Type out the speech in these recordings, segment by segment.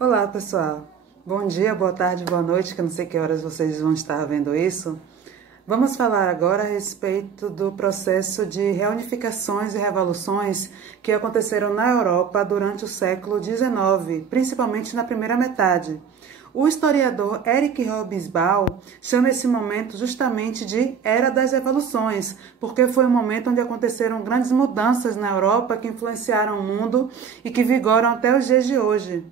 Olá, pessoal. Bom dia, boa tarde, boa noite, que eu não sei que horas vocês vão estar vendo isso. Vamos falar agora a respeito do processo de reunificações e revoluções que aconteceram na Europa durante o século XIX, principalmente na primeira metade. O historiador Eric Hobsbawm chama esse momento justamente de Era das Revoluções, porque foi um momento onde aconteceram grandes mudanças na Europa que influenciaram o mundo e que vigoram até os dias de hoje.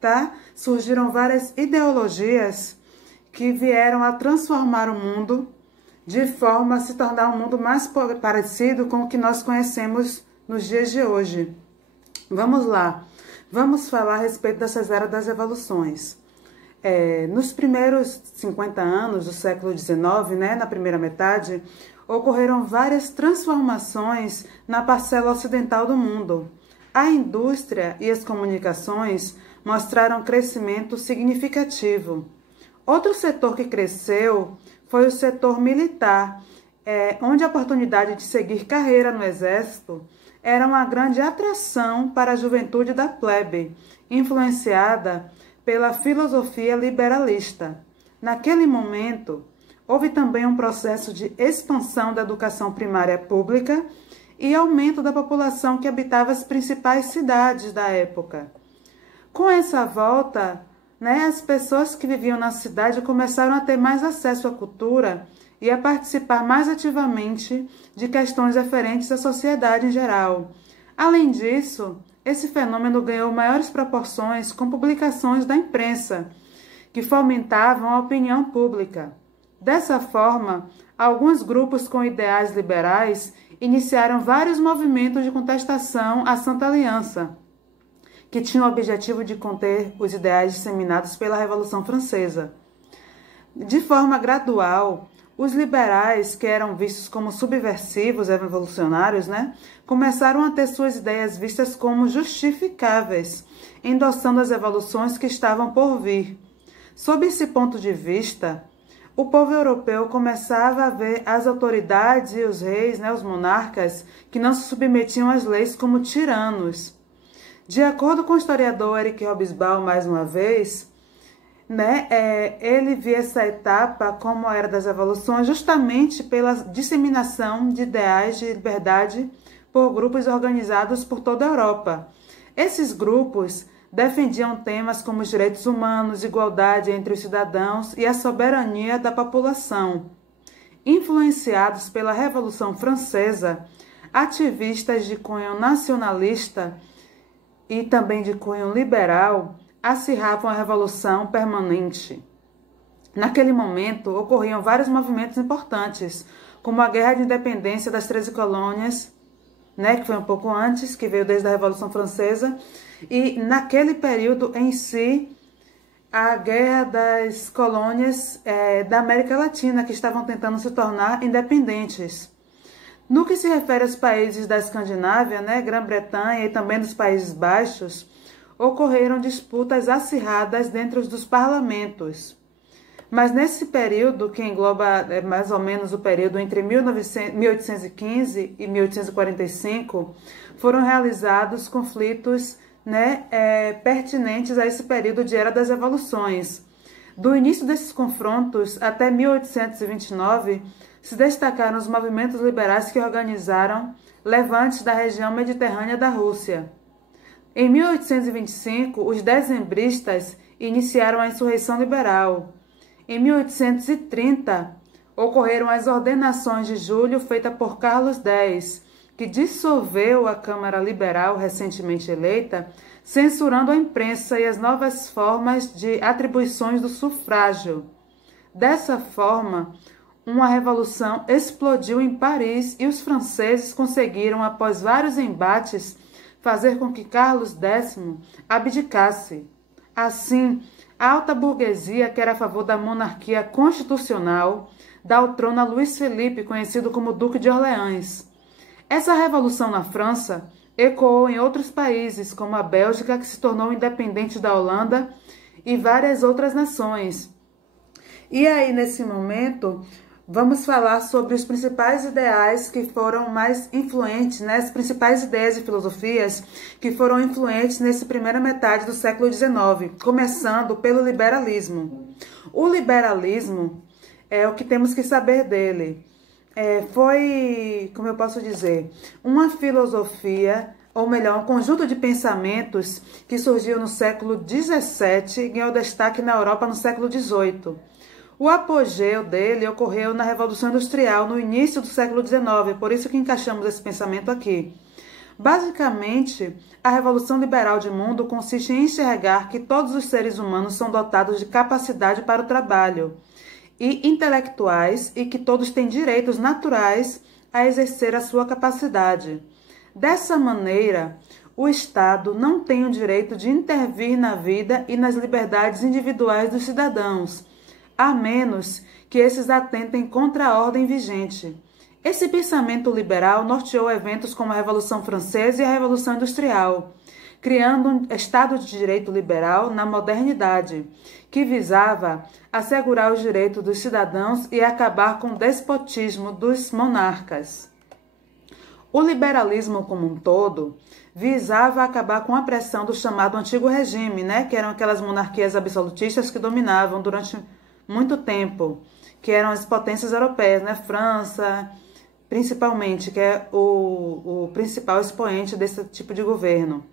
Tá? Surgiram várias ideologias que vieram a transformar o mundo de forma a se tornar um mundo mais parecido com o que nós conhecemos nos dias de hoje. Vamos lá, vamos falar a respeito dessas eras das revoluções. Nos primeiros 50 anos do século XIX, na primeira metade, ocorreram várias transformações na parcela ocidental do mundo. A indústria e as comunicações mostraram crescimento significativo. Outro setor que cresceu foi o setor militar, onde a oportunidade de seguir carreira no exército era uma grande atração para a juventude da plebe, influenciada pela filosofia liberalista. Naquele momento, houve também um processo de expansão da educação primária pública e aumento da população que habitava as principais cidades da época. Com essa volta, as pessoas que viviam na cidade começaram a ter mais acesso à cultura e a participar mais ativamente de questões referentes à sociedade em geral. Além disso, esse fenômeno ganhou maiores proporções com publicações da imprensa, que fomentavam a opinião pública. Dessa forma, alguns grupos com ideais liberais iniciaram vários movimentos de contestação à Santa Aliança, que tinha o objetivo de conter os ideais disseminados pela Revolução Francesa. De forma gradual, os liberais, que eram vistos como subversivos e revolucionários, começaram a ter suas ideias vistas como justificáveis, endossando as revoluções que estavam por vir. Sob esse ponto de vista, o povo europeu começava a ver as autoridades e os reis, os monarcas, que não se submetiam às leis como tiranos. De acordo com o historiador Eric Hobsbawm, mais uma vez, ele via essa etapa como a Era das Revoluções justamente pela disseminação de ideais de liberdade por grupos organizados por toda a Europa. Esses grupos defendiam temas como os direitos humanos, igualdade entre os cidadãos e a soberania da população. Influenciados pela Revolução Francesa, ativistas de cunho nacionalista e também de cunho liberal acirravam a revolução permanente. Naquele momento, ocorriam vários movimentos importantes, como a Guerra de Independência das 13 Colônias, que foi um pouco antes, que veio desde a Revolução Francesa, e naquele período em si, a Guerra das Colônias da América Latina, que estavam tentando se tornar independentes. No que se refere aos países da Escandinávia, Grã-Bretanha e também dos Países Baixos, ocorreram disputas acirradas dentro dos parlamentos. Mas nesse período, que engloba mais ou menos o período entre 1815 e 1845, foram realizados conflitos pertinentes a esse período de Era das Revoluções. Do início desses confrontos até 1829, se destacaram os movimentos liberais que organizaram levantes da região mediterrânea da Rússia. Em 1825, os dezembristas iniciaram a insurreição liberal. Em 1830, ocorreram as ordenações de julho feitas por Carlos X, que dissolveu a Câmara Liberal recentemente eleita, censurando a imprensa e as novas formas de atribuições do sufrágio. Dessa forma, uma revolução explodiu em Paris e os franceses conseguiram, após vários embates, fazer com que Carlos X abdicasse. Assim, a alta burguesia, que era a favor da monarquia constitucional, dá o trono a Luís Felipe, conhecido como Duque de Orleans. Essa revolução na França ecoou em outros países, como a Bélgica, que se tornou independente da Holanda, e várias outras nações. E aí, nesse momento, Vamos falar sobre os principais ideais que foram mais influentes, né? As principais ideias e filosofias que foram influentes nessa primeira metade do século XIX, começando pelo liberalismo. O liberalismo é o que temos que saber dele. Foi, como eu posso dizer, uma filosofia, ou melhor, um conjunto de pensamentos que surgiu no século XVII e ganhou destaque na Europa no século XVIII. O apogeu dele ocorreu na Revolução Industrial, no início do século XIX, por isso que encaixamos esse pensamento aqui. Basicamente, a Revolução Liberal de Mundo consiste em enxergar que todos os seres humanos são dotados de capacidade para o trabalho e intelectuais e que todos têm direitos naturais a exercer a sua capacidade. Dessa maneira, o Estado não tem o direito de intervir na vida e nas liberdades individuais dos cidadãos, a menos que esses atentem contra a ordem vigente. Esse pensamento liberal norteou eventos como a Revolução Francesa e a Revolução Industrial, criando um Estado de Direito liberal na modernidade, que visava assegurar os direitos dos cidadãos e acabar com o despotismo dos monarcas. O liberalismo como um todo visava acabar com a pressão do chamado Antigo Regime, né, que eram aquelas monarquias absolutistas que dominavam durante muito tempo, que eram as potências europeias, né? França, principalmente, que é o principal expoente desse tipo de governo.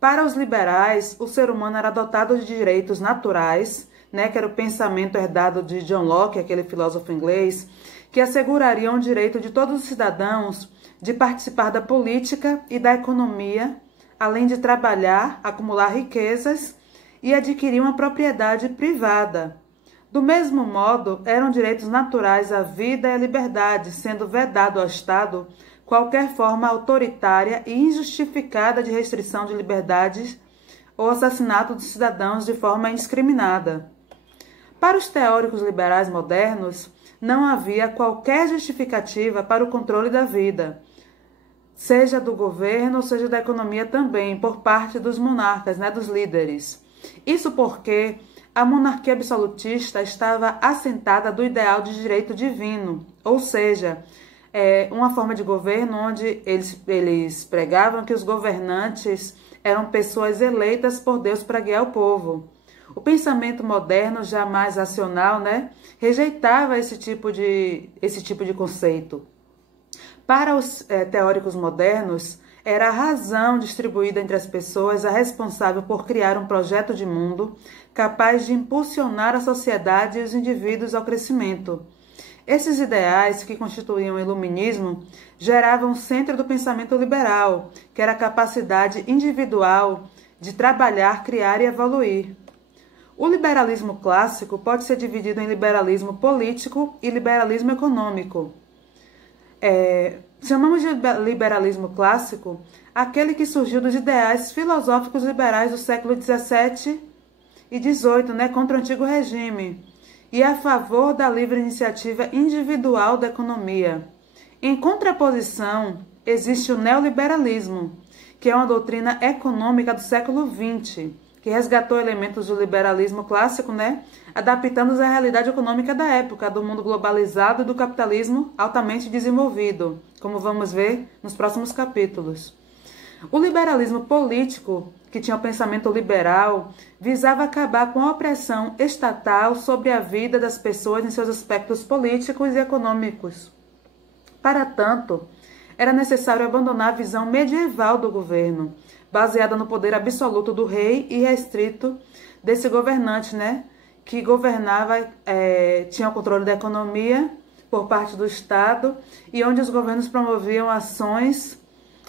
Para os liberais, o ser humano era dotado de direitos naturais, né? Que era o pensamento herdado de John Locke, aquele filósofo inglês, que assegurariam o direito de todos os cidadãos de participar da política e da economia, além de trabalhar, acumular riquezas e adquirir uma propriedade privada. Do mesmo modo, eram direitos naturais a vida e a liberdade, sendo vedado ao Estado qualquer forma autoritária e injustificada de restrição de liberdades ou assassinato dos cidadãos de forma indiscriminada. Para os teóricos liberais modernos, não havia qualquer justificativa para o controle da vida, seja do governo ou seja da economia também, por parte dos monarcas, né, dos líderes. Isso porque a monarquia absolutista estava assentada do ideal de direito divino, ou seja, uma forma de governo onde eles pregavam que os governantes eram pessoas eleitas por Deus para guiar o povo. O pensamento moderno, já mais racional, né, rejeitava esse tipo de conceito. Para os teóricos modernos, era a razão distribuída entre as pessoas a responsável por criar um projeto de mundo capaz de impulsionar a sociedade e os indivíduos ao crescimento. Esses ideais, que constituíam o iluminismo, geravam o centro do pensamento liberal, que era a capacidade individual de trabalhar, criar e evoluir. O liberalismo clássico pode ser dividido em liberalismo político e liberalismo econômico. Chamamos de liberalismo clássico aquele que surgiu dos ideais filosóficos liberais do século XVII e XVIII, né, contra o Antigo Regime, e a favor da livre iniciativa individual da economia. Em contraposição, existe o neoliberalismo, que é uma doutrina econômica do século XX, que resgatou elementos do liberalismo clássico, né, adaptando-os à realidade econômica da época, do mundo globalizado e do capitalismo altamente desenvolvido, como vamos ver nos próximos capítulos. O liberalismo político, que tinha o pensamento liberal, visava acabar com a opressão estatal sobre a vida das pessoas em seus aspectos políticos e econômicos. Para tanto, era necessário abandonar a visão medieval do governo, baseada no poder absoluto do rei e restrito desse governante, né, que governava, tinha o controle da economia por parte do Estado e onde os governos promoviam ações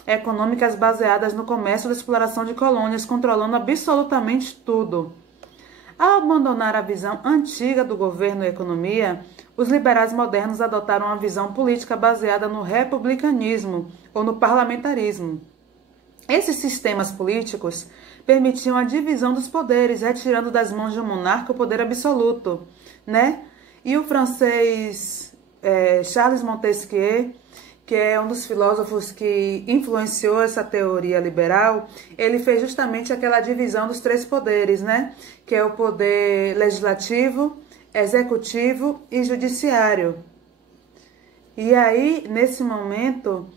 econômicas baseadas no comércio e da exploração de colônias, controlando absolutamente tudo. Ao abandonar a visão antiga do governo e economia, os liberais modernos adotaram uma visão política baseada no republicanismo ou no parlamentarismo. Esses sistemas políticos permitiam a divisão dos poderes, retirando das mãos de um monarca o poder absoluto, né? E o francês Charles Montesquieu, que é um dos filósofos que influenciou essa teoria liberal, ele fez justamente aquela divisão dos três poderes, né? Que é o poder legislativo, executivo e judiciário. E aí, nesse momento,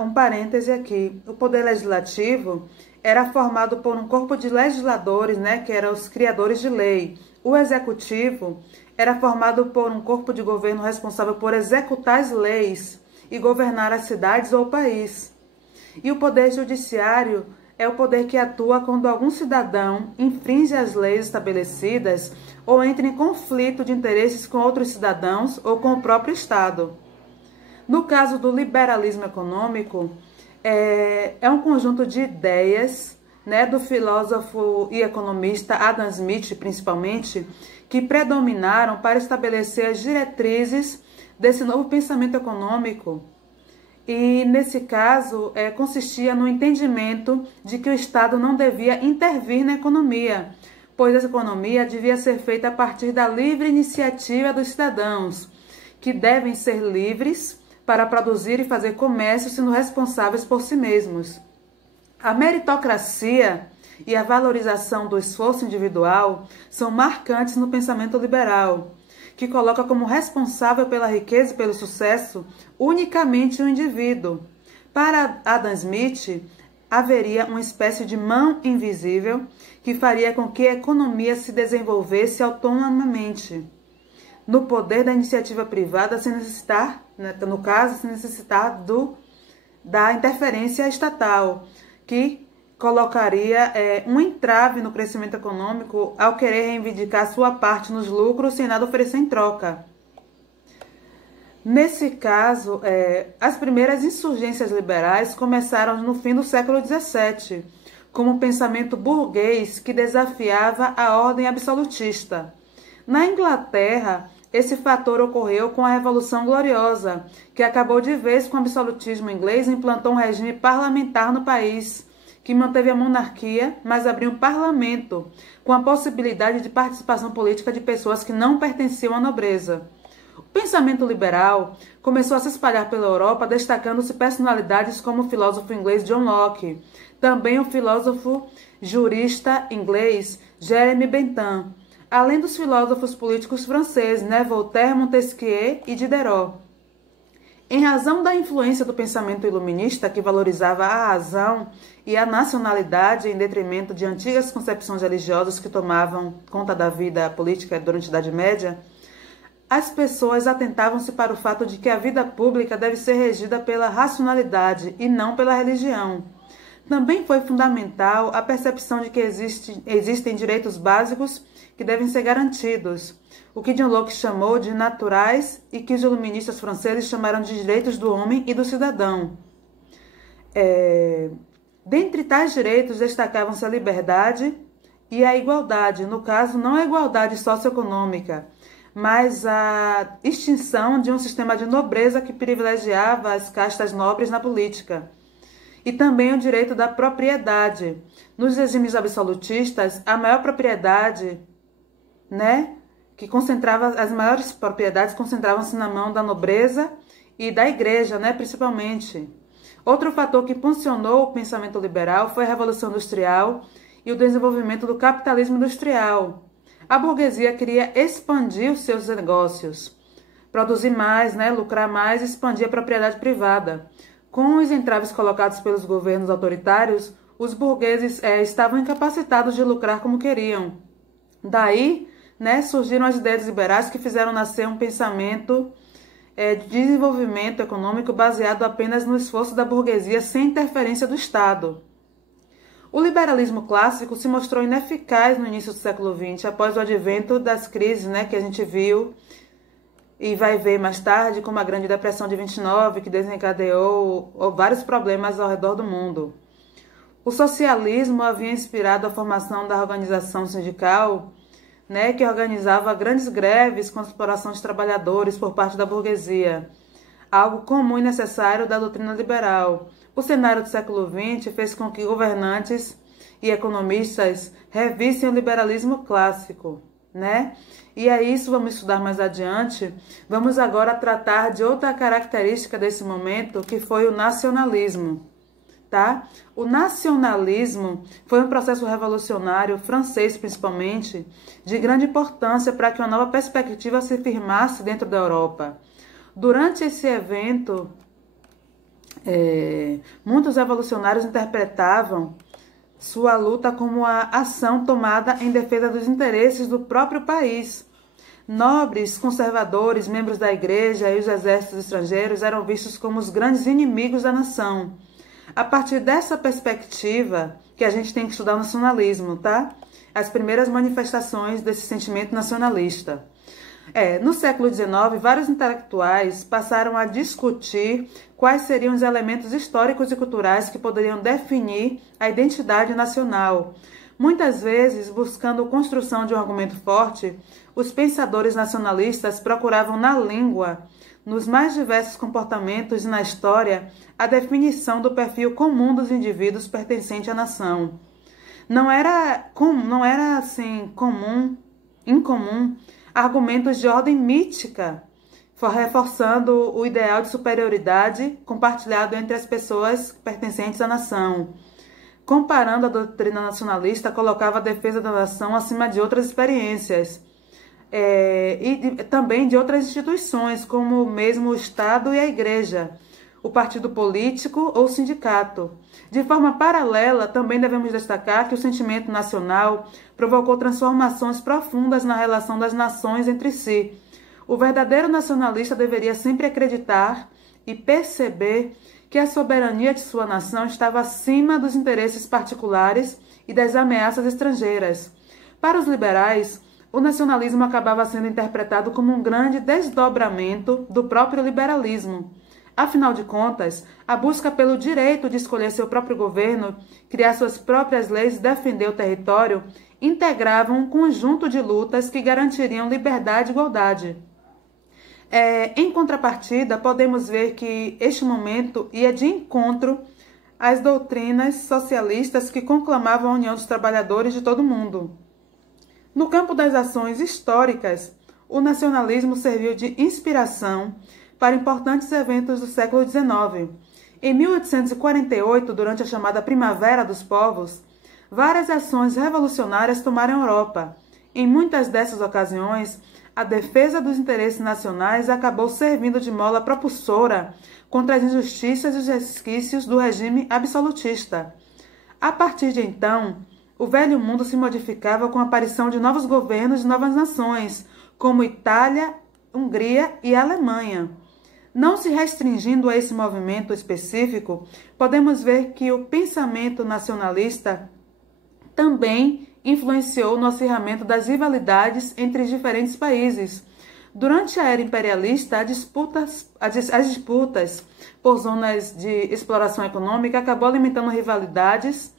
um parêntese aqui, o poder legislativo era formado por um corpo de legisladores, né, que eram os criadores de lei. O executivo era formado por um corpo de governo responsável por executar as leis e governar as cidades ou o país. E o poder judiciário é o poder que atua quando algum cidadão infringe as leis estabelecidas ou entra em conflito de interesses com outros cidadãos ou com o próprio Estado. No caso do liberalismo econômico, é um conjunto de ideias, né, do filósofo e economista Adam Smith, principalmente, que predominaram para estabelecer as diretrizes desse novo pensamento econômico. E, nesse caso, consistia no entendimento de que o Estado não devia intervir na economia, pois essa economia devia ser feita a partir da livre iniciativa dos cidadãos, que devem ser livres para produzir e fazer comércio, sendo responsáveis por si mesmos. A meritocracia e a valorização do esforço individual são marcantes no pensamento liberal, que coloca como responsável pela riqueza e pelo sucesso unicamente o indivíduo. Para Adam Smith, haveria uma espécie de mão invisível que faria com que a economia se desenvolvesse autonomamente, no poder da iniciativa privada, sem necessitar, no caso, sem necessitar da interferência estatal, que colocaria um entrave no crescimento econômico ao querer reivindicar sua parte nos lucros sem nada oferecer em troca. Nesse caso, as primeiras insurgências liberais começaram no fim do século XVII, como um pensamento burguês que desafiava a ordem absolutista. Na Inglaterra, esse fator ocorreu com a Revolução Gloriosa, que acabou de vez com o absolutismo inglês e implantou um regime parlamentar no país, que manteve a monarquia, mas abriu um parlamento, com a possibilidade de participação política de pessoas que não pertenciam à nobreza. O pensamento liberal começou a se espalhar pela Europa, destacando-se personalidades como o filósofo inglês John Locke, também o filósofo jurista inglês Jeremy Bentham, além dos filósofos políticos franceses, né, Voltaire, Montesquieu e Diderot. Em razão da influência do pensamento iluminista, que valorizava a razão e a nacionalidade em detrimento de antigas concepções religiosas que tomavam conta da vida política durante a Idade Média, as pessoas atentavam-se para o fato de que a vida pública deve ser regida pela racionalidade e não pela religião. Também foi fundamental a percepção de que existem direitos básicos que devem ser garantidos, o que John Locke chamou de naturais e que os iluministas franceses chamaram de direitos do homem e do cidadão. Dentre tais direitos destacavam-se a liberdade e a igualdade, no caso não a igualdade socioeconômica, mas a extinção de um sistema de nobreza que privilegiava as castas nobres na política. E também o direito da propriedade. Nos regimes absolutistas, a maior propriedade, né, que concentrava as maiores propriedades concentravam-se na mão da nobreza e da igreja, né, principalmente. Outro fator que impulsionou o pensamento liberal foi a Revolução Industrial e o desenvolvimento do capitalismo industrial. A burguesia queria expandir os seus negócios, produzir mais, né, lucrar mais e expandir a propriedade privada. Com os entraves colocados pelos governos autoritários, os burgueses estavam incapacitados de lucrar como queriam. Daí, né, surgiram as ideias liberais que fizeram nascer um pensamento de desenvolvimento econômico baseado apenas no esforço da burguesia sem interferência do Estado. O liberalismo clássico se mostrou ineficaz no início do século XX, após o advento das crises, né, que a gente viu e vai ver mais tarde, como a Grande Depressão de 29, que desencadeou vários problemas ao redor do mundo. O socialismo havia inspirado a formação da organização sindical, né, que organizava grandes greves contra a exploração de trabalhadores por parte da burguesia, algo comum e necessário da doutrina liberal. O cenário do século XX fez com que governantes e economistas revissem o liberalismo clássico, né? E é isso, vamos estudar mais adiante. Vamos agora tratar de outra característica desse momento, que foi o nacionalismo, tá? O nacionalismo foi um processo revolucionário, francês principalmente, de grande importância para que uma nova perspectiva se firmasse dentro da Europa. Durante esse evento, muitos revolucionários interpretavam sua luta como a ação tomada em defesa dos interesses do próprio país. Nobres, conservadores, membros da igreja e os exércitos estrangeiros eram vistos como os grandes inimigos da nação. A partir dessa perspectiva que a gente tem que estudar o nacionalismo, tá? As primeiras manifestações desse sentimento nacionalista. No século XIX, vários intelectuais passaram a discutir quais seriam os elementos históricos e culturais que poderiam definir a identidade nacional. Muitas vezes, buscando a construção de um argumento forte, os pensadores nacionalistas procuravam na língua, nos mais diversos comportamentos e na história, a definição do perfil comum dos indivíduos pertencentes à nação. Não era incomum argumentos de ordem mítica, reforçando o ideal de superioridade compartilhado entre as pessoas pertencentes à nação. Comparando a doutrina nacionalista, colocava a defesa da nação acima de outras experiências também de outras instituições, como mesmo o Estado e a Igreja, o partido político ou o sindicato. De forma paralela, também devemos destacar que o sentimento nacional provocou transformações profundas na relação das nações entre si. O verdadeiro nacionalista deveria sempre acreditar e perceber que a soberania de sua nação estava acima dos interesses particulares e das ameaças estrangeiras. Para os liberais, o nacionalismo acabava sendo interpretado como um grande desdobramento do próprio liberalismo. Afinal de contas, a busca pelo direito de escolher seu próprio governo, criar suas próprias leis e defender o território integravam um conjunto de lutas que garantiriam liberdade e igualdade. Em contrapartida, podemos ver que este momento ia de encontro às doutrinas socialistas que conclamavam a união dos trabalhadores de todo o mundo. No campo das ações históricas, o nacionalismo serviu de inspiração para importantes eventos do século XIX. Em 1848, durante a chamada Primavera dos Povos, várias ações revolucionárias tomaram a Europa. Em muitas dessas ocasiões, a defesa dos interesses nacionais acabou servindo de mola propulsora contra as injustiças e os resquícios do regime absolutista. A partir de então, o velho mundo se modificava com a aparição de novos governos de novas nações, como Itália, Hungria e Alemanha. Não se restringindo a esse movimento específico, podemos ver que o pensamento nacionalista também influenciou no acirramento das rivalidades entre os diferentes países. Durante a era imperialista, as disputas por zonas de exploração econômica acabou alimentando rivalidades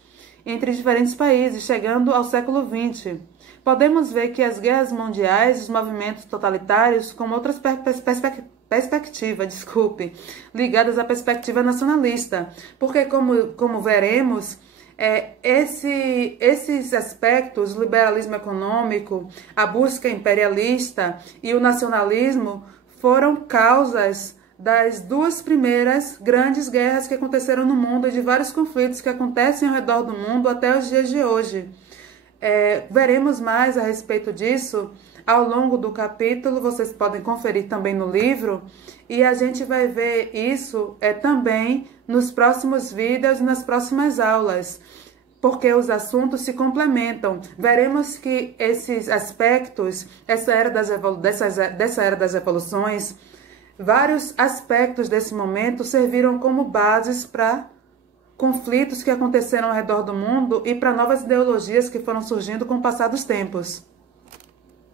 entre diferentes países, chegando ao século XX. Podemos ver que as guerras mundiais e os movimentos totalitários com outras ligadas à perspectiva nacionalista, porque como veremos, esses aspectos, o liberalismo econômico, a busca imperialista e o nacionalismo foram causas das duas primeiras grandes guerras que aconteceram no mundo e de vários conflitos que acontecem ao redor do mundo até os dias de hoje. Veremos mais a respeito disso ao longo do capítulo, vocês podem conferir também no livro, e a gente vai ver isso também nos próximos vídeos e nas próximas aulas, porque os assuntos se complementam. Veremos que esses aspectos, dessa era das revoluções, vários aspectos desse momento serviram como bases para conflitos que aconteceram ao redor do mundo e para novas ideologias que foram surgindo com o passar dos tempos.